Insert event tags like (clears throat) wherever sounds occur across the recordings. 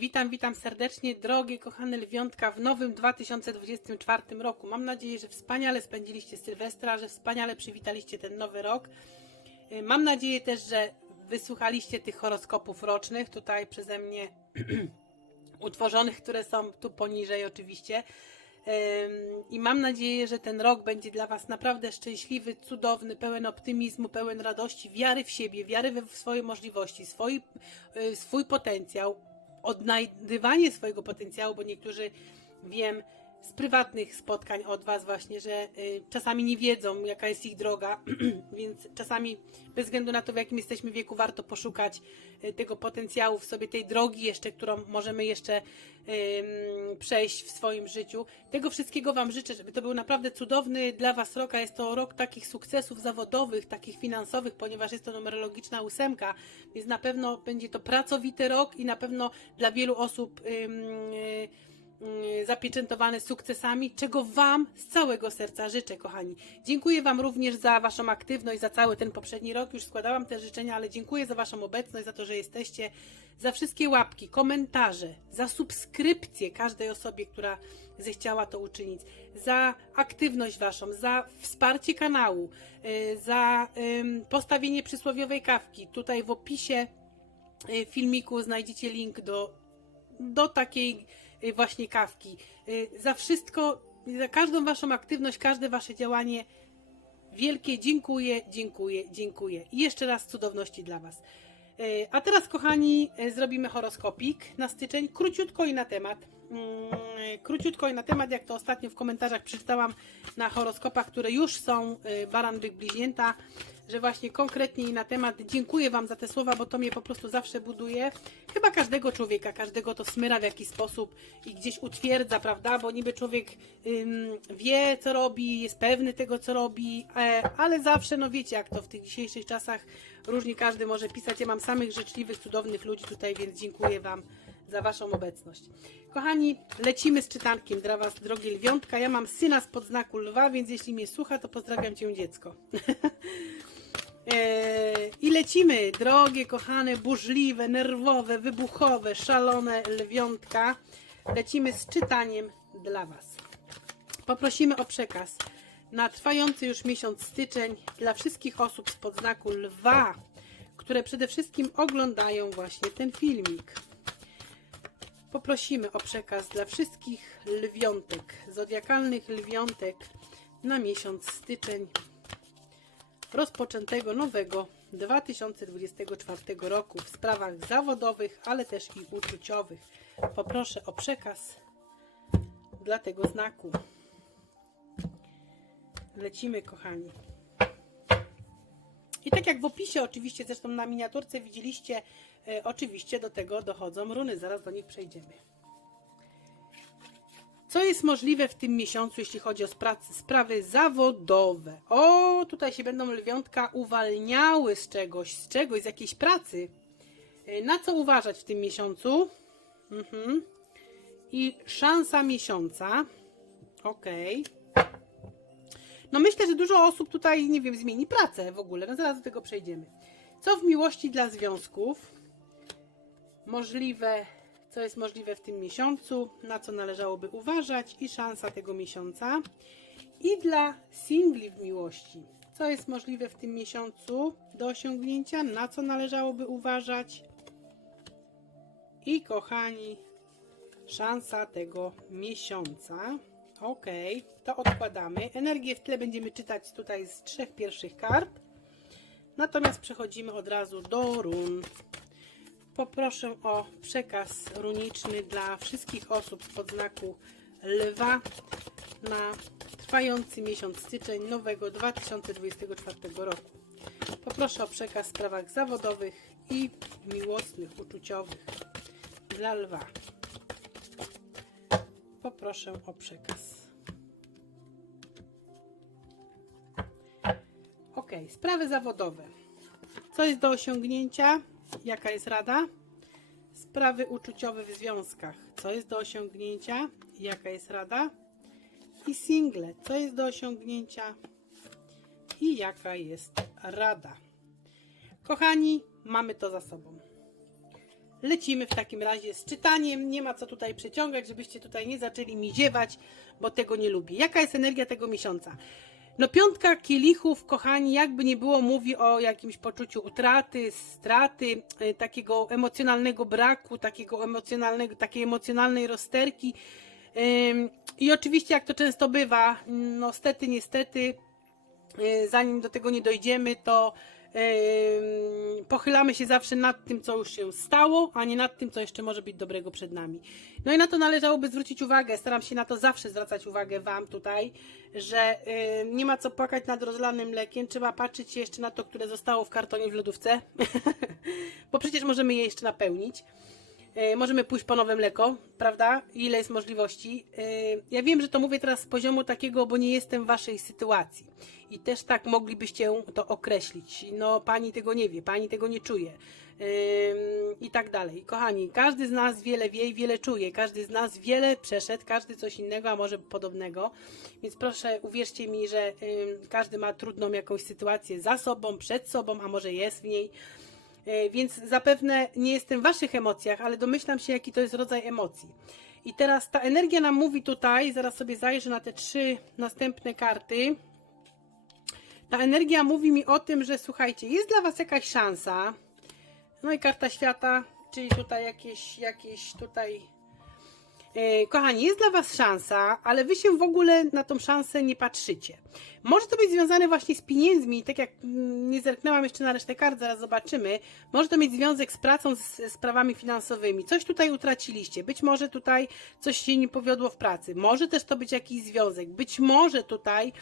Witam, witam serdecznie, drogie, kochane lwiątka w nowym 2024 roku. Mam nadzieję, że wspaniale spędziliście Sylwestra, że wspaniale przywitaliście ten nowy rok. Y, Mam nadzieję też, że wysłuchaliście tych horoskopów rocznych tutaj przeze mnie (clears throat) utworzonych, które są tu poniżej oczywiście. I mam nadzieję, że ten rok będzie dla Was naprawdę szczęśliwy, cudowny, pełen optymizmu, pełen radości, wiary w siebie, wiary w swoje możliwości, swój, y, swój potencjał, odnajdywanie swojego potencjału, bo niektórzy wiem z prywatnych spotkań od Was właśnie, że y, czasami nie wiedzą, jaka jest ich droga, (clears throat) więc czasami bez względu na to, w jakim jesteśmy wieku, warto poszukać y, tego potencjału w sobie, tej drogi jeszcze, którą możemy jeszcze przejść w swoim życiu. Tego wszystkiego Wam życzę, żeby to był naprawdę cudowny dla Was rok, a jest to rok takich sukcesów zawodowych, takich finansowych, ponieważ jest to numerologiczna ósemka, więc na pewno będzie to pracowity rok i na pewno dla wielu osób zapieczętowany sukcesami, czego Wam z całego serca życzę, kochani. Dziękuję Wam również za Waszą aktywność, za cały ten poprzedni rok. Już składałam te życzenia, ale dziękuję za Waszą obecność, za to, że jesteście, za wszystkie łapki, komentarze, za subskrypcję każdej osobie, która zechciała to uczynić, za aktywność Waszą, za wsparcie kanału, y, za postawienie przysłowiowej kawki. Tutaj w opisie y, filmiku znajdziecie link do, do takiej właśnie kawki. Y, Za wszystko, za każdą Waszą aktywność, każde Wasze działanie wielkie dziękuję, dziękuję, dziękuję. I jeszcze raz cudowności dla Was. Y, A teraz, kochani, y, zrobimy horoskopik na styczeń, króciutko i na temat. Mm, Króciutko i na temat, jak to ostatnio w komentarzach przeczytałam na horoskopach, które już są y, baran bliźnięta, że właśnie konkretnie i na temat. Dziękuję Wam za te słowa, bo to mnie po prostu zawsze buduje. Chyba każdego człowieka, każdego to smyra w jakiś sposób i gdzieś utwierdza, prawda? Bo niby człowiek ym, wie, co robi, jest pewny tego, co robi, e, ale zawsze, no wiecie, jak to w tych dzisiejszych czasach różnie każdy może pisać. Ja mam samych życzliwych, cudownych ludzi tutaj, więc dziękuję Wam za Waszą obecność. Kochani, lecimy z czytankiem dla Was, drogie lwiątka. Ja mam syna spod znaku lwa, więc jeśli mnie słucha, to pozdrawiam Cię, dziecko. (laughs) Eee, I lecimy, drogie, kochane, burzliwe, nerwowe, wybuchowe, szalone lwiątka. Lecimy z czytaniem dla Was. Poprosimy o przekaz na trwający już miesiąc styczeń dla wszystkich osób spod znaku lwa, które przede wszystkim oglądają właśnie ten filmik. Poprosimy o przekaz dla wszystkich lwiątek, zodiakalnych lwiątek na miesiąc styczeń rozpoczętego nowego 2024 roku w sprawach zawodowych, ale też i uczuciowych. Poproszę o przekaz dla tego znaku. Lecimy, kochani. I tak jak w opisie, oczywiście, zresztą na miniaturce widzieliście, e, oczywiście do tego dochodzą runy. Zaraz do nich przejdziemy. Co jest możliwe w tym miesiącu, jeśli chodzi o spra- sprawy zawodowe? O, tutaj się będą lwiątka uwalniały z czegoś, z czegoś, z jakiejś pracy. E, Na co uważać w tym miesiącu? Mhm. I szansa miesiąca. Okej. No myślę, że dużo osób tutaj, nie wiem, zmieni pracę w ogóle. No zaraz do tego przejdziemy. Co w miłości dla związków? Możliwe, co jest możliwe w tym miesiącu, na co należałoby uważać i szansa tego miesiąca. I dla singli w miłości. Co jest możliwe w tym miesiącu do osiągnięcia, na co należałoby uważać. I kochani, szansa tego miesiąca. Ok, to odkładamy. Energię w tle będziemy czytać tutaj z trzech pierwszych kart. Natomiast przechodzimy od razu do run. Poproszę o przekaz runiczny dla wszystkich osób spod znaku lwa na trwający miesiąc styczeń nowego 2024 roku. Poproszę o przekaz w sprawach zawodowych i miłosnych, uczuciowych dla lwa. Poproszę o przekaz. Ok, sprawy zawodowe. Co jest do osiągnięcia? Jaka jest rada? Sprawy uczuciowe w związkach. Co jest do osiągnięcia? Jaka jest rada? I single. Co jest do osiągnięcia? I jaka jest rada? Kochani, mamy to za sobą. lecimy w takim razie z czytaniem. Nie ma co tutaj przeciągać, żebyście tutaj nie zaczęli mi ziewać, bo tego nie lubię. Jaka jest energia tego miesiąca? No piątka kielichów, kochani, jakby nie było, mówi o jakimś poczuciu utraty, straty, y, takiego emocjonalnego braku, takiego emocjonalnego, takiej emocjonalnej rozterki. I oczywiście, jak to często bywa, no stety, niestety, y, zanim do tego nie dojdziemy, to pochylamy się zawsze nad tym, co już się stało, a nie nad tym, co jeszcze może być dobrego przed nami. No i na to należałoby zwrócić uwagę. Staram się na to zawsze zwracać uwagę Wam tutaj, że nie ma co płakać nad rozlanym mlekiem. Trzeba patrzeć jeszcze na to, które zostało w kartonie w lodówce, (laughs) bo przecież możemy je jeszcze napełnić. E, możemy pójść po nowe mleko, prawda? Ile jest możliwości. E, Ja wiem, że to mówię teraz z poziomu takiego, bo nie jestem w waszej sytuacji. I też tak moglibyście to określić. No, pani tego nie wie, pani tego nie czuje. I tak dalej. Kochani, każdy z nas wiele wie i wiele czuje. Każdy z nas wiele przeszedł, każdy coś innego, a może podobnego. Więc proszę, uwierzcie mi, że każdy ma trudną jakąś sytuację za sobą, przed sobą, a może jest w niej. E, Więc zapewne nie jestem w Waszych emocjach, ale domyślam się, jaki to jest rodzaj emocji. I teraz ta energia nam mówi tutaj, zaraz sobie zajrzę na te trzy następne karty. Ta energia mówi mi o tym, że słuchajcie, jest dla Was jakaś szansa. No i karta świata, czyli tutaj jakieś, jakieś tutaj. E, Kochani, jest dla Was szansa, ale Wy się w ogóle na tą szansę nie patrzycie. Może to być związane właśnie z pieniędzmi, tak jak mm, nie zerknęłam jeszcze na resztę kart, zaraz zobaczymy. Może to mieć związek z pracą, z sprawami finansowymi. Coś tutaj utraciliście. Być może tutaj coś się nie powiodło w pracy. Może też to być jakiś związek. Być może tutaj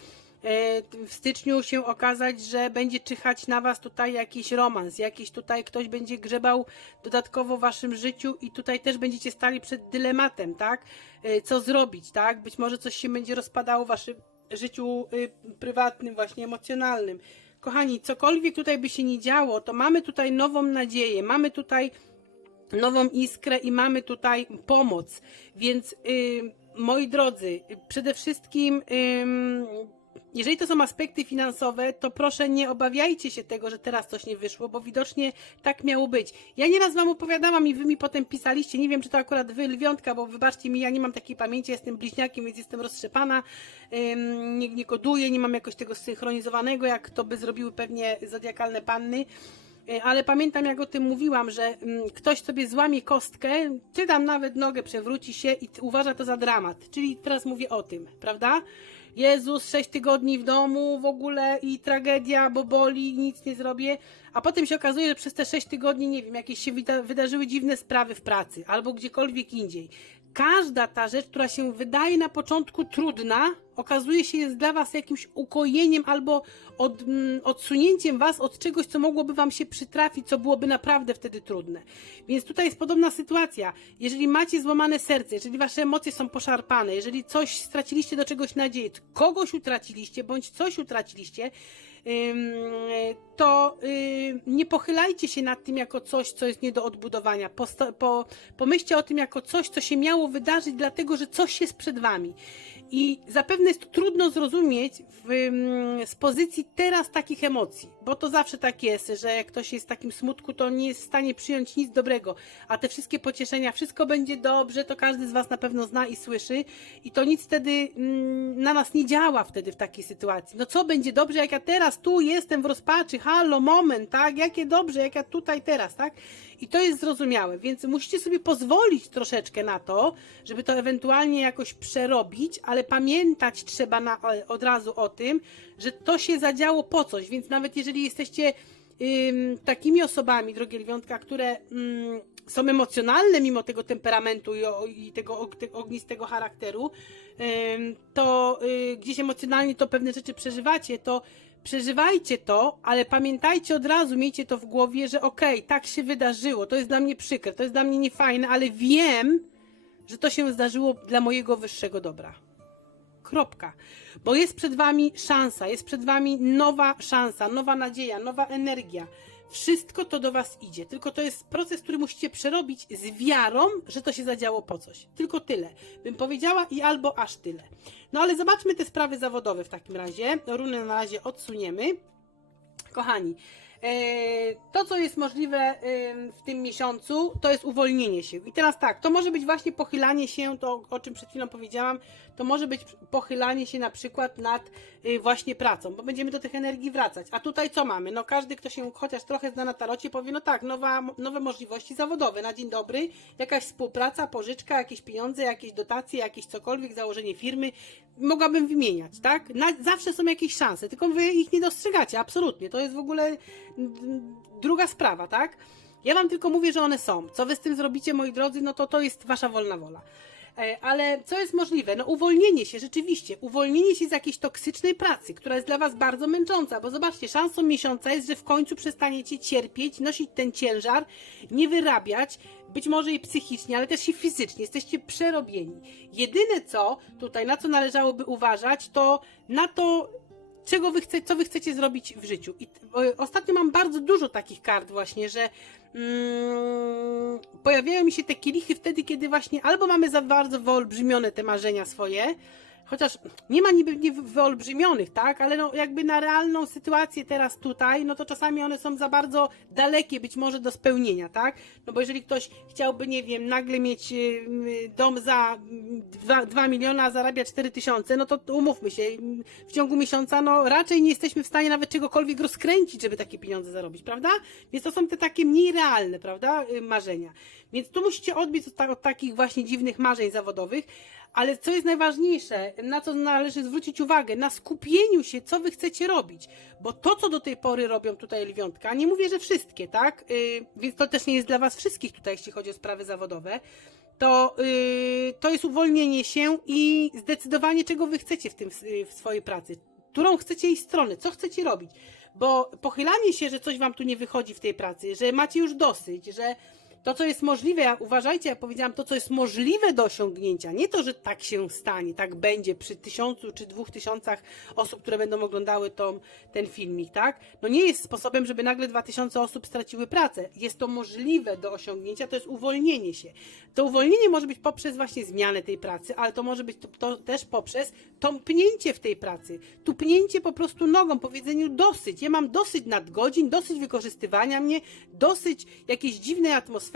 w styczniu się okazać, że będzie czyhać na was tutaj jakiś romans, jakiś tutaj ktoś będzie grzebał dodatkowo w waszym życiu i tutaj też będziecie stali przed dylematem, tak? E, Co zrobić, tak? Być może coś się będzie rozpadało w waszym życiu y, prywatnym, właśnie emocjonalnym. Kochani, cokolwiek tutaj by się nie działo, to mamy tutaj nową nadzieję, mamy tutaj nową iskrę i mamy tutaj pomoc. Więc y, moi drodzy, przede wszystkim ym, jeżeli to są aspekty finansowe, to proszę nie obawiajcie się tego, że teraz coś nie wyszło, bo widocznie tak miało być. Ja nieraz wam opowiadałam i wy mi potem pisaliście, nie wiem czy to akurat wy lwiątka, bo wybaczcie mi, ja nie mam takiej pamięci, jestem bliźniakiem, więc jestem roztrzepana, ym, nie, nie koduję, nie mam jakoś tego synchronizowanego, jak to by zrobiły pewnie zodiakalne panny. E, ale pamiętam jak o tym mówiłam, że mm, ktoś sobie złamie kostkę, czy tam nawet nogę przewróci się i uważa to za dramat. Czyli teraz mówię o tym, prawda? Jezus, sześć tygodni w domu w ogóle i tragedia, bo boli nic nie zrobię. A potem się okazuje, że przez te sześć tygodni, nie wiem, jakieś się wyda- wydarzyły dziwne sprawy w pracy albo gdziekolwiek indziej. Każda ta rzecz, która się wydaje na początku trudna, okazuje się jest dla Was jakimś ukojeniem albo od, mm, odsunięciem Was od czegoś, co mogłoby Wam się przytrafić, co byłoby naprawdę wtedy trudne. Więc tutaj jest podobna sytuacja. Jeżeli macie złamane serce, jeżeli Wasze emocje są poszarpane, jeżeli coś straciliście do czegoś nadzieję, kogoś utraciliście, bądź coś utraciliście, to ym, nie pochylajcie się nad tym jako coś, co jest nie do odbudowania. Pomyślcie o tym jako coś, co się miało wydarzyć, dlatego że coś jest przed wami. I zapewne jest to trudno zrozumieć w, ym, z pozycji teraz takich emocji, bo to zawsze tak jest, że jak ktoś jest w takim smutku, to nie jest w stanie przyjąć nic dobrego, a te wszystkie pocieszenia, wszystko będzie dobrze, to każdy z Was na pewno zna i słyszy, i to nic wtedy mm, na nas nie działa wtedy w takiej sytuacji. No co będzie dobrze, jak ja teraz tu jestem w rozpaczy, halo, moment, tak? Jakie dobrze, jak ja tutaj teraz, tak? I to jest zrozumiałe, więc musicie sobie pozwolić troszeczkę na to, żeby to ewentualnie jakoś przerobić, ale pamiętać trzeba na, od razu o tym, że to się zadziało po coś, więc nawet jeżeli jesteście ym, takimi osobami, drogie lwiątka, które ym, są emocjonalne mimo tego temperamentu i, i tego te- ognistego charakteru, ym, to y, gdzieś emocjonalnie to pewne rzeczy przeżywacie, to przeżywajcie to, ale pamiętajcie od razu, miejcie to w głowie, że okej, tak się wydarzyło, to jest dla mnie przykre, to jest dla mnie niefajne, ale wiem, że to się zdarzyło dla mojego wyższego dobra. Kropka. Bo jest przed wami szansa, jest przed wami nowa szansa, nowa nadzieja, nowa energia. Wszystko to do was idzie. Tylko to jest proces, który musicie przerobić z wiarą, że to się zadziało po coś. Tylko tyle. Bym powiedziała i albo aż tyle. No ale zobaczmy te sprawy zawodowe w takim razie. Runę na razie odsuniemy. Kochani, E, To, co jest możliwe em, w tym miesiącu, to jest uwolnienie się. I teraz tak, to może być właśnie pochylanie się, to o czym przed chwilą powiedziałam, to może być pochylanie się na przykład nad y, właśnie pracą, bo będziemy do tych energii wracać. A tutaj co mamy? No każdy, kto się chociaż trochę zna na tarocie, powie, no tak, nowa, nowe możliwości zawodowe na dzień dobry, jakaś współpraca, pożyczka, jakieś pieniądze, jakieś dotacje, jakieś cokolwiek, założenie firmy, mogłabym wymieniać, tak? Na, zawsze są jakieś szanse, tylko wy ich nie dostrzegacie, absolutnie. To jest w ogóle druga sprawa, tak? Ja wam tylko mówię, że one są. Co wy z tym zrobicie, moi drodzy, no to to jest wasza wolna wola. E, Ale co jest możliwe? No uwolnienie się, rzeczywiście, uwolnienie się z jakiejś toksycznej pracy, która jest dla was bardzo męcząca, bo zobaczcie, szansą miesiąca jest, że w końcu przestaniecie cierpieć, nosić ten ciężar, nie wyrabiać, być może i psychicznie, ale też i fizycznie, jesteście przerobieni. Jedyne co tutaj, na co należałoby uważać, to na to, czego wy chce, co wy chcecie zrobić w życiu. I ostatnio mam bardzo dużo takich kart właśnie, że mm, pojawiają mi się te kielichy wtedy, kiedy właśnie albo mamy za bardzo wyolbrzymione te marzenia swoje, chociaż nie ma niby nie wyolbrzymionych, tak, ale no jakby na realną sytuację teraz tutaj, no to czasami one są za bardzo dalekie być może do spełnienia, tak, no bo jeżeli ktoś chciałby, nie wiem, nagle mieć y, y, dom za 2, 2 miliony, a zarabia 4 tysiące, no to umówmy się, w ciągu miesiąca, no raczej nie jesteśmy w stanie nawet czegokolwiek rozkręcić, żeby takie pieniądze zarobić, prawda? Więc to są te takie mniej realne, prawda, y, marzenia. Więc tu musicie odbić od, od takich właśnie dziwnych marzeń zawodowych, ale co jest najważniejsze, na co należy zwrócić uwagę, na skupieniu się, co wy chcecie robić, bo to, co do tej pory robią tutaj lwiątka, nie mówię, że wszystkie, tak, yy, więc to też nie jest dla was wszystkich tutaj, jeśli chodzi o sprawy zawodowe, to, yy, to jest uwolnienie się i zdecydowanie, czego wy chcecie w tym w swojej pracy, którą chcecie iść stronę, co chcecie robić, bo pochylanie się, że coś wam tu nie wychodzi w tej pracy, że macie już dosyć, że to, co jest możliwe, ja, uważajcie, jak powiedziałam, to, co jest możliwe do osiągnięcia, nie to, że tak się stanie, tak będzie przy tysiącu czy dwóch tysiącach osób, które będą oglądały tą, ten filmik, tak? No nie jest sposobem, żeby nagle dwa tysiące osób straciły pracę. Jest to możliwe do osiągnięcia, to jest uwolnienie się. To uwolnienie może być poprzez właśnie zmianę tej pracy, ale to może być to, to też poprzez tąpnięcie w tej pracy, tupnięcie po prostu nogą, powiedzeniu dosyć. Ja mam dosyć nadgodzin, dosyć wykorzystywania mnie, dosyć jakiejś dziwnej atmosfery,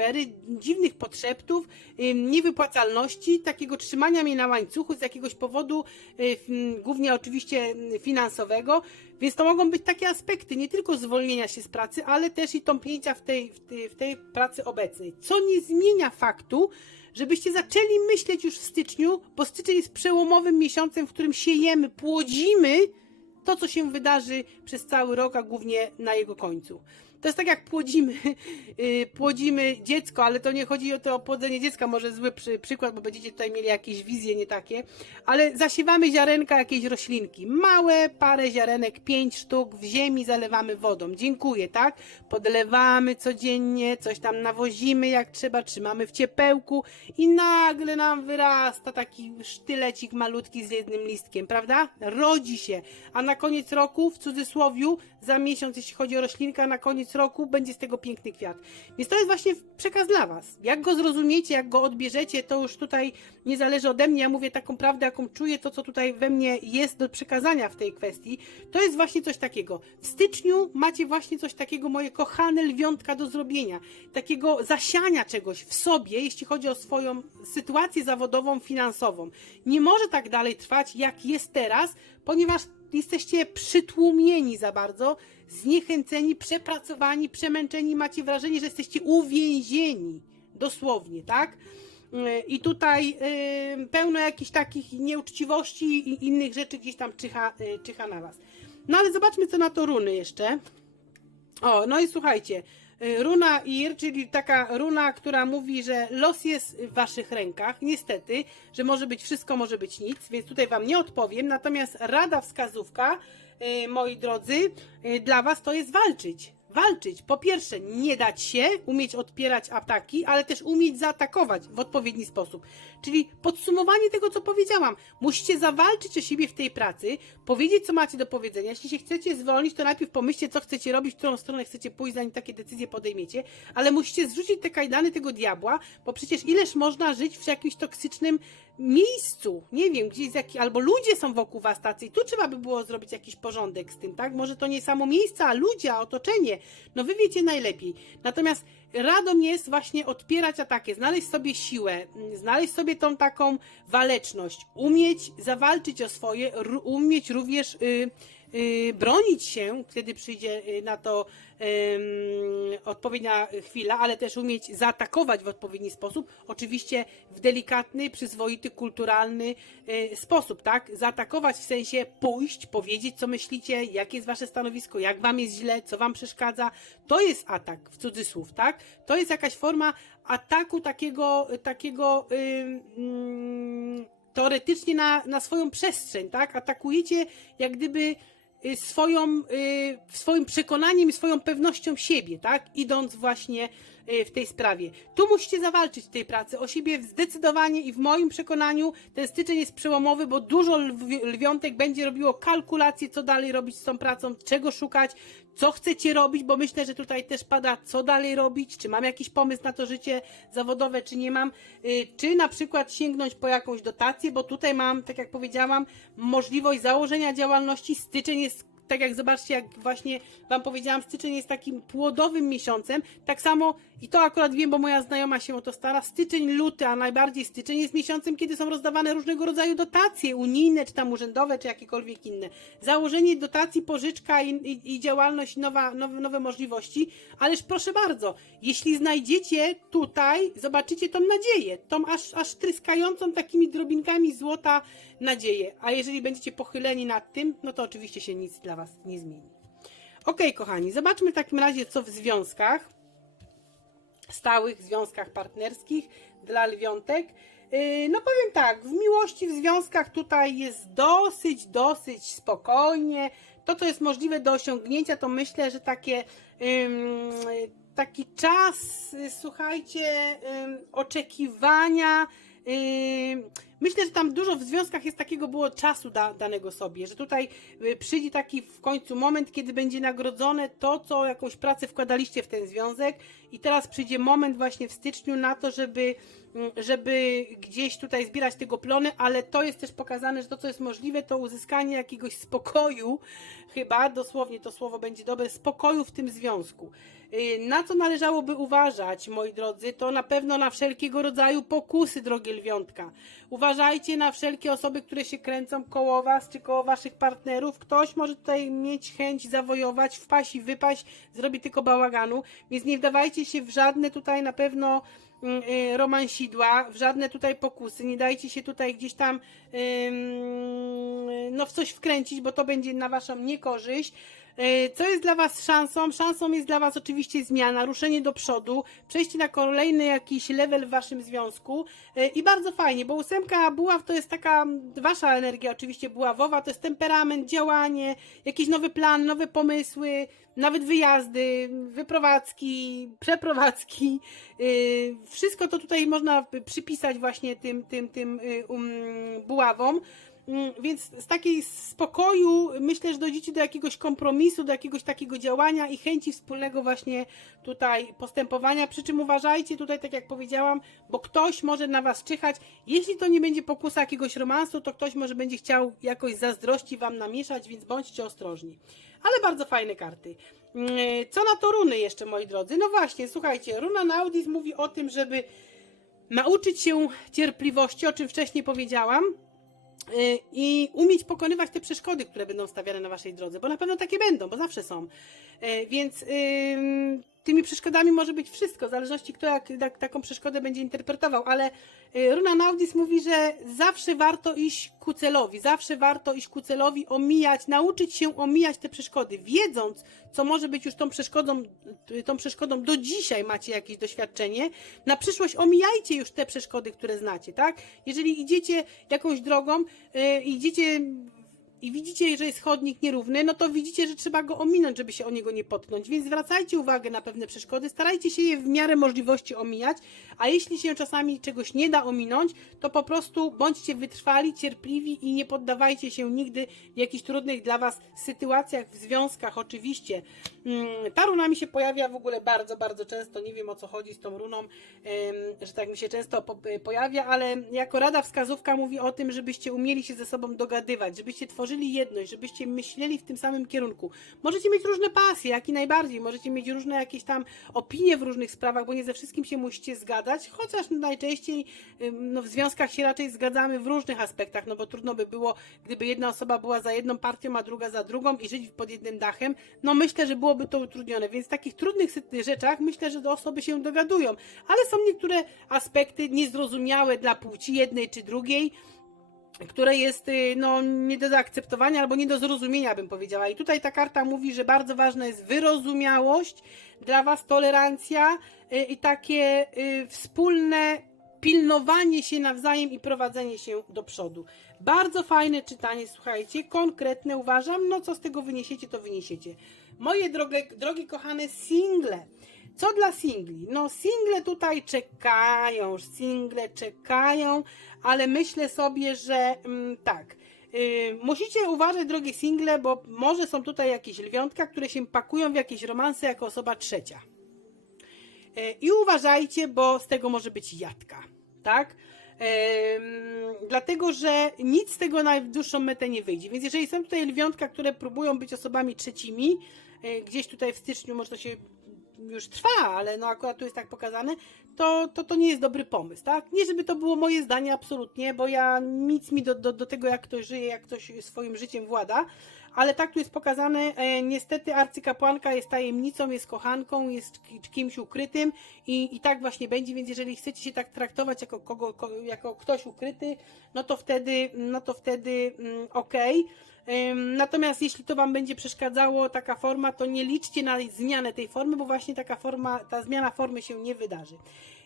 dziwnych potrzeptów, ym, niewypłacalności, takiego trzymania mnie na łańcuchu z jakiegoś powodu, y, głównie oczywiście y, finansowego. Więc to mogą być takie aspekty, nie tylko zwolnienia się z pracy, ale też i tąpnięcia w tej, w tej, w tej pracy obecnej. Co nie zmienia faktu, żebyście zaczęli myśleć już w styczniu, bo styczeń jest przełomowym miesiącem, w którym siejemy, płodzimy to, co się wydarzy przez cały rok, a głównie na jego końcu. To jest tak jak płodzimy, yy, (laughs) płodzimy dziecko, ale to nie chodzi o to o płodzenie dziecka, może zły przy, przykład, bo będziecie tutaj mieli jakieś wizje nie takie, ale zasiewamy ziarenka jakiejś roślinki. Małe parę ziarenek, pięć sztuk w ziemi zalewamy wodą. Dziękuję, tak? Podlewamy codziennie, coś tam nawozimy jak trzeba, trzymamy w ciepełku i nagle nam wyrasta taki sztylecik malutki z jednym listkiem, prawda? Rodzi się, a na koniec roku, w cudzysłowiu, za miesiąc, jeśli chodzi o roślinkę, na koniec roku będzie z tego piękny kwiat. Więc to jest właśnie przekaz dla Was. Jak go zrozumiecie, jak go odbierzecie, to już tutaj nie zależy ode mnie. Ja mówię taką prawdę, jaką czuję, to co tutaj we mnie jest do przekazania w tej kwestii. To jest właśnie coś takiego. W styczniu macie właśnie coś takiego, moje kochane lwiątka do zrobienia. Takiego zasiania czegoś w sobie, jeśli chodzi o swoją sytuację zawodową, finansową. Nie może tak dalej trwać, jak jest teraz, ponieważ jesteście przytłumieni za bardzo, zniechęceni, przepracowani, przemęczeni, macie wrażenie, że jesteście uwięzieni. Dosłownie, tak? Yy, I tutaj yy, pełno jakichś takich nieuczciwości i innych rzeczy gdzieś tam czyha, yy, czyha na was. No ale zobaczmy, co na to runy jeszcze. O, no i słuchajcie, y, runa Ir, czyli taka runa, która mówi, że los jest w waszych rękach, niestety, że może być wszystko, może być nic, więc tutaj wam nie odpowiem, natomiast rada, wskazówka, y, moi drodzy, y, dla was to jest walczyć. Walczyć. Po pierwsze, nie dać się, umieć odpierać ataki, ale też umieć zaatakować w odpowiedni sposób. Czyli podsumowanie tego, co powiedziałam. Musicie zawalczyć o siebie w tej pracy, powiedzieć, co macie do powiedzenia. Jeśli się chcecie zwolnić, to najpierw pomyślcie, co chcecie robić, w którą stronę chcecie pójść, zanim takie decyzje podejmiecie, ale musicie zrzucić te kajdany tego diabła, bo przecież ileż można żyć w jakimś toksycznym miejscu, nie wiem, gdzieś jaki, albo ludzie są wokół was tacy i tu trzeba by było zrobić jakiś porządek z tym, tak? Może to nie samo miejsce, a ludzie, a otoczenie, No wy wiecie najlepiej. Natomiast radą jest właśnie odpierać ataki, znaleźć sobie siłę, znaleźć sobie tą taką waleczność, umieć zawalczyć o swoje, umieć również y, y, bronić się, kiedy przyjdzie y, na to ym, odpowiednia chwila, ale też umieć zaatakować w odpowiedni sposób, oczywiście w delikatny, przyzwoity, kulturalny y, sposób, tak? Zaatakować w sensie pójść, powiedzieć, co myślicie, jakie jest wasze stanowisko, jak wam jest źle, co wam przeszkadza. To jest atak, w cudzysłów, tak? To jest jakaś forma ataku takiego, takiego ym, mm, teoretycznie na, na swoją przestrzeń, tak? Atakujecie jak gdyby y, swoją, y, swoim przekonaniem i swoją pewnością siebie, tak? Idąc właśnie w tej sprawie. Tu musicie zawalczyć w tej pracy o siebie zdecydowanie i w moim przekonaniu ten styczeń jest przełomowy, bo dużo lwi- lwiątek będzie robiło kalkulacje, co dalej robić z tą pracą, czego szukać, co chcecie robić, bo myślę, że tutaj też pada, co dalej robić, czy mam jakiś pomysł na to życie zawodowe, czy nie mam, y, czy na przykład sięgnąć po jakąś dotację, bo tutaj mam, tak jak powiedziałam, możliwość założenia działalności. Styczeń jest tak jak zobaczcie, jak właśnie Wam powiedziałam, styczeń jest takim płodowym miesiącem. Tak samo, i to akurat wiem, bo moja znajoma się o to stara, styczeń, luty, a najbardziej styczeń jest miesiącem, kiedy są rozdawane różnego rodzaju dotacje unijne, czy tam urzędowe, czy jakiekolwiek inne. Założenie dotacji, pożyczka i, i, i działalność, nowa, nowe, nowe możliwości. Ależ proszę bardzo, jeśli znajdziecie tutaj, zobaczycie tą nadzieję, tą aż, aż tryskającą takimi drobinkami złota nadzieję. A jeżeli będziecie pochyleni nad tym, no to oczywiście się nic dla Was nie zmieni. Okej, kochani, zobaczmy w takim razie, co w związkach, stałych związkach partnerskich dla lwiątek. Yy, No powiem tak, w miłości, w związkach tutaj jest dosyć, dosyć spokojnie. To, co jest możliwe do osiągnięcia, to myślę, że takie taki czas, y, słuchajcie, oczekiwania. Ym, Myślę, że tam dużo w związkach jest takiego było czasu da, danego sobie, że tutaj y, przyjdzie taki w końcu moment, kiedy będzie nagrodzone to, co jakąś pracę wkładaliście w ten związek i teraz przyjdzie moment właśnie w styczniu na to, żeby, żeby gdzieś tutaj zbierać tego plony, ale to jest też pokazane, że to, co jest możliwe, to uzyskanie jakiegoś spokoju, chyba dosłownie to słowo będzie dobre, spokoju w tym związku. Y, Na co należałoby uważać, moi drodzy, to na pewno na wszelkiego rodzaju pokusy, drogie lwiątka. Uważajcie na wszelkie osoby, które się kręcą koło was czy koło waszych partnerów. Ktoś może tutaj mieć chęć zawojować, wpaść i wypaść, zrobi tylko bałaganu, więc nie wdawajcie się w żadne tutaj na pewno romansidła, w żadne tutaj pokusy. Nie dajcie się tutaj gdzieś tam no w coś wkręcić, bo to będzie na waszą niekorzyść. E, Co jest dla Was szansą? Szansą jest dla Was oczywiście zmiana, ruszenie do przodu, przejście na kolejny jakiś level w Waszym związku E, i bardzo fajnie, bo ósemka buław to jest taka Wasza energia oczywiście buławowa, to jest temperament, działanie, jakiś nowy plan, nowe pomysły, nawet wyjazdy, wyprowadzki, przeprowadzki, e, wszystko to tutaj można przypisać właśnie tym, tym, tym e, um, buławom. Mm, Więc z takiej spokoju myślę, że dojdziecie do jakiegoś kompromisu, do jakiegoś takiego działania i chęci wspólnego właśnie tutaj postępowania. Przy czym uważajcie tutaj, tak jak powiedziałam, bo ktoś może na was czyhać. Jeśli to nie będzie pokusa jakiegoś romansu, to ktoś może będzie chciał jakoś zazdrości wam namieszać, więc bądźcie ostrożni. Ale bardzo fajne karty. Mm, Co na to runy jeszcze, moi drodzy? No właśnie, słuchajcie, runa Naudis mówi o tym, żeby nauczyć się cierpliwości, o czym wcześniej powiedziałam i umieć pokonywać te przeszkody, które będą stawiane na waszej drodze, bo na pewno takie będą, bo zawsze są. E, Więc tymi przeszkodami może być wszystko, w zależności kto jak, jak taką przeszkodę będzie interpretował, ale y, Runa Naudis mówi, że zawsze warto iść ku celowi, zawsze warto iść ku celowi, omijać, nauczyć się omijać te przeszkody, wiedząc, co może być już tą przeszkodą, y, tą przeszkodą do dzisiaj macie jakieś doświadczenie, na przyszłość omijajcie już te przeszkody, które znacie, tak? Jeżeli idziecie jakąś drogą, y, idziecie i widzicie, że jest chodnik nierówny, no to widzicie, że trzeba go ominąć, żeby się o niego nie potknąć. Więc zwracajcie uwagę na pewne przeszkody, starajcie się je w miarę możliwości omijać, a jeśli się czasami czegoś nie da ominąć, to po prostu bądźcie wytrwali, cierpliwi i nie poddawajcie się nigdy w jakichś trudnych dla Was sytuacjach, w związkach oczywiście. Mm, Ta runa mi się pojawia w ogóle bardzo, bardzo często, nie wiem o co chodzi z tą runą, że tak mi się często po- pojawia, ale jako rada wskazówka mówi o tym, żebyście umieli się ze sobą dogadywać, żebyście tworzyli tworzyli jedność, żebyście myśleli w tym samym kierunku. Możecie mieć różne pasje, jak i najbardziej, możecie mieć różne jakieś tam opinie w różnych sprawach, bo nie ze wszystkim się musicie zgadzać, chociaż najczęściej ym, no, w związkach się raczej zgadzamy w różnych aspektach, no bo trudno by było, gdyby jedna osoba była za jedną partią, a druga za drugą i żyć pod jednym dachem, no myślę, że byłoby to utrudnione, więc w takich trudnych rzeczach myślę, że osoby się dogadują, ale są niektóre aspekty niezrozumiałe dla płci jednej czy drugiej, które jest y, no, nie do zaakceptowania albo nie do zrozumienia, bym powiedziała. I tutaj ta karta mówi, że bardzo ważna jest wyrozumiałość dla Was, tolerancja y, i takie y, wspólne pilnowanie się nawzajem i prowadzenie się do przodu. Bardzo fajne czytanie, słuchajcie, konkretne uważam. No co z tego wyniesiecie, to wyniesiecie. Moje drogie, drogie kochane single. Co dla singli? No, single tutaj czekają, single czekają, ale myślę sobie, że mm, tak. Yy, musicie uważać, drogie single, bo może są tutaj jakieś lwiątka, które się pakują w jakieś romanse jako osoba trzecia. Yy, I uważajcie, bo z tego może być jadka, tak? Em, dlatego, że nic z tego na dłuższą metę nie wyjdzie. Więc jeżeli są tutaj lwiątka, które próbują być osobami trzecimi, e, gdzieś tutaj w styczniu może to się już trwa, ale no akurat tu jest tak pokazane, to, to to nie jest dobry pomysł, tak? Nie żeby to było moje zdanie absolutnie, bo ja nic mi do, do, do tego, jak ktoś żyje, jak ktoś swoim życiem włada, ale tak tu jest pokazane, e, niestety arcykapłanka jest tajemnicą, jest kochanką, jest ki- kimś ukrytym i, i tak właśnie będzie, więc jeżeli chcecie się tak traktować jako, kogo, ko, jako ktoś ukryty, no to wtedy, no to wtedy mm, okej. Ym, Natomiast jeśli to Wam będzie przeszkadzało taka forma, to nie liczcie na zmianę tej formy, bo właśnie taka forma, ta zmiana formy się nie wydarzy.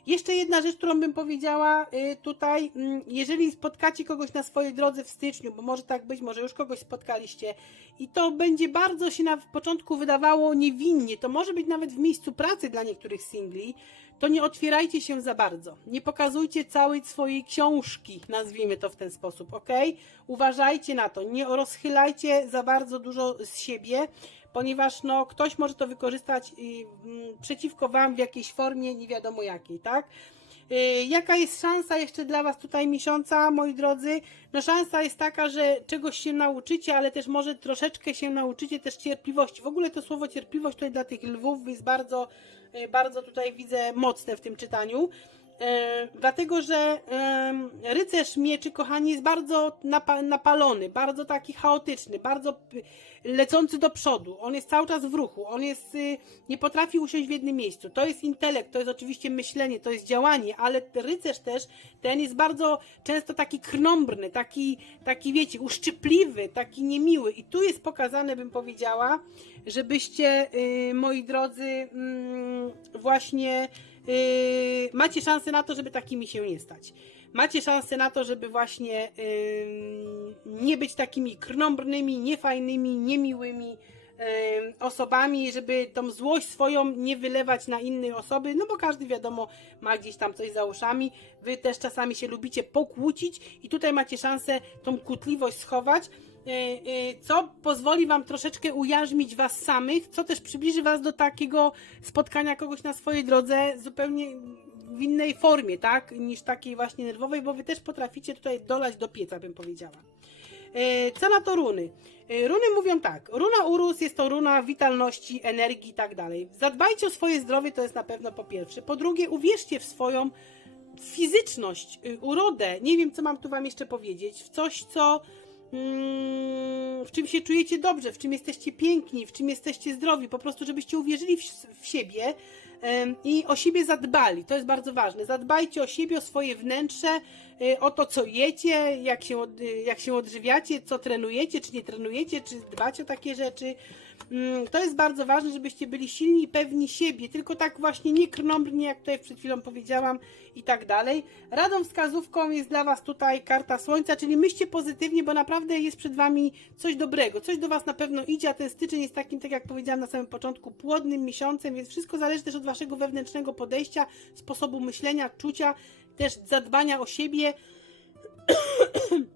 Jeszcze jedna rzecz, którą bym powiedziała y, tutaj, mm, jeżeli spotkacie kogoś na swojej drodze w styczniu, bo może tak być, może już kogoś spotkaliście i to będzie bardzo się na początku wydawało niewinnie, to może być nawet w miejscu pracy dla niektórych singli, to nie otwierajcie się za bardzo. Nie pokazujcie całej swojej książki, nazwijmy to w ten sposób, ok? Uważajcie na to, nie rozchylajcie za bardzo dużo z siebie, ponieważ no, ktoś może to wykorzystać y, mm, przeciwko Wam w jakiejś formie, nie wiadomo jakiej, tak? Y, Jaka jest szansa jeszcze dla Was tutaj miesiąca, moi drodzy? No szansa jest taka, że czegoś się nauczycie, ale też może troszeczkę się nauczycie też cierpliwości. W ogóle to słowo cierpliwość tutaj dla tych lwów jest bardzo, y, bardzo tutaj widzę mocne w tym czytaniu. E, dlatego, że rycerz mieczy, kochani, jest bardzo napa napalony, bardzo taki chaotyczny, bardzo lecący do przodu. On jest cały czas w ruchu, on jest, y, nie potrafi usiąść w jednym miejscu. To jest intelekt, to jest oczywiście myślenie, to jest działanie, ale rycerz też, ten jest bardzo często taki krnąbrny, taki, taki wiecie, uszczypliwy, taki niemiły. I tu jest pokazane, bym powiedziała, żebyście, y, moi drodzy, mm, właśnie Yy, macie szansę na to, żeby takimi się nie stać. Macie szansę na to, żeby właśnie yy, nie być takimi krnąbrnymi, niefajnymi, niemiłymi yy, osobami, żeby tą złość swoją nie wylewać na inne osoby, no bo każdy wiadomo ma gdzieś tam coś za uszami. Wy też czasami się lubicie pokłócić i tutaj macie szansę tą kłótliwość schować co pozwoli Wam troszeczkę ujarzmić Was samych, co też przybliży Was do takiego spotkania kogoś na swojej drodze zupełnie w innej formie, tak, niż takiej właśnie nerwowej, bo Wy też potraficie tutaj dolać do pieca, bym powiedziała. E, Co na to runy? Runy mówią tak. Runa Urus jest to runa witalności, energii i tak dalej. Zadbajcie o swoje zdrowie, to jest na pewno po pierwsze. Po drugie, uwierzcie w swoją fizyczność, y, urodę. Nie wiem, co mam tu Wam jeszcze powiedzieć. W coś, co. mm, W czym się czujecie dobrze, w czym jesteście piękni, w czym jesteście zdrowi, po prostu, żebyście uwierzyli w, w siebie i o siebie zadbali. To jest bardzo ważne. Zadbajcie o siebie, o swoje wnętrze, y, o to, co jecie, jak się, y, jak się odżywiacie, co trenujecie, czy nie trenujecie, czy dbacie o takie rzeczy. Mm, To jest bardzo ważne, żebyście byli silni i pewni siebie, tylko tak właśnie nie krnąbrnie, jak tutaj przed chwilą powiedziałam i tak dalej. Radą wskazówką jest dla Was tutaj karta słońca, czyli myślcie pozytywnie, bo naprawdę jest przed Wami coś dobrego, coś do Was na pewno idzie, a ten styczeń jest takim, tak jak powiedziałam na samym początku, płodnym miesiącem, więc wszystko zależy też od Waszego wewnętrznego podejścia, sposobu myślenia, czucia, też zadbania o siebie. (coughs)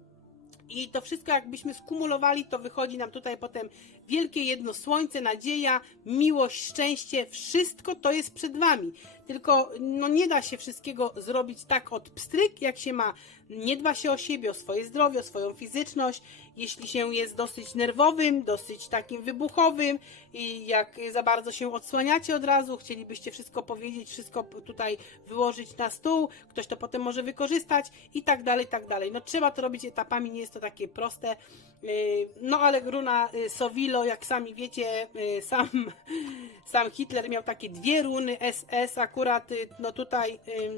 I to wszystko, jakbyśmy skumulowali, to wychodzi nam tutaj potem wielkie jedno słońce, nadzieja, miłość, szczęście. Wszystko to jest przed Wami. Tylko no, nie da się wszystkiego zrobić tak od pstryk, jak się ma. Nie dba się o siebie, o swoje zdrowie, o swoją fizyczność. Jeśli się jest dosyć nerwowym, dosyć takim wybuchowym i jak za bardzo się odsłaniacie od razu, chcielibyście wszystko powiedzieć, wszystko tutaj wyłożyć na stół, ktoś to potem może wykorzystać i tak dalej, i tak dalej. No trzeba to robić etapami, nie jest to takie proste. Yy, No ale runa y, Sowilo, jak sami wiecie, y, sam, (laughs) sam Hitler miał takie dwie runy SS, akurat y, no tutaj ym,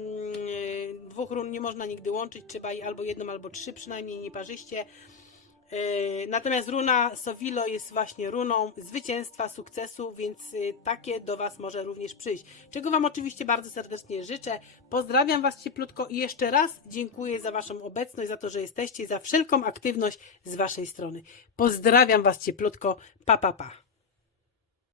y, dwóch run nie można nigdy łączyć, trzeba i albo jedną, albo trzy przynajmniej nieparzyście. Yy, Natomiast runa Sowilo jest właśnie runą zwycięstwa, sukcesu, więc yy, takie do Was może również przyjść. Czego Wam oczywiście bardzo serdecznie życzę. Pozdrawiam Was cieplutko i jeszcze raz dziękuję za Waszą obecność, za to, że jesteście, za wszelką aktywność z Waszej strony. Pozdrawiam Was cieplutko. Pa, pa, pa.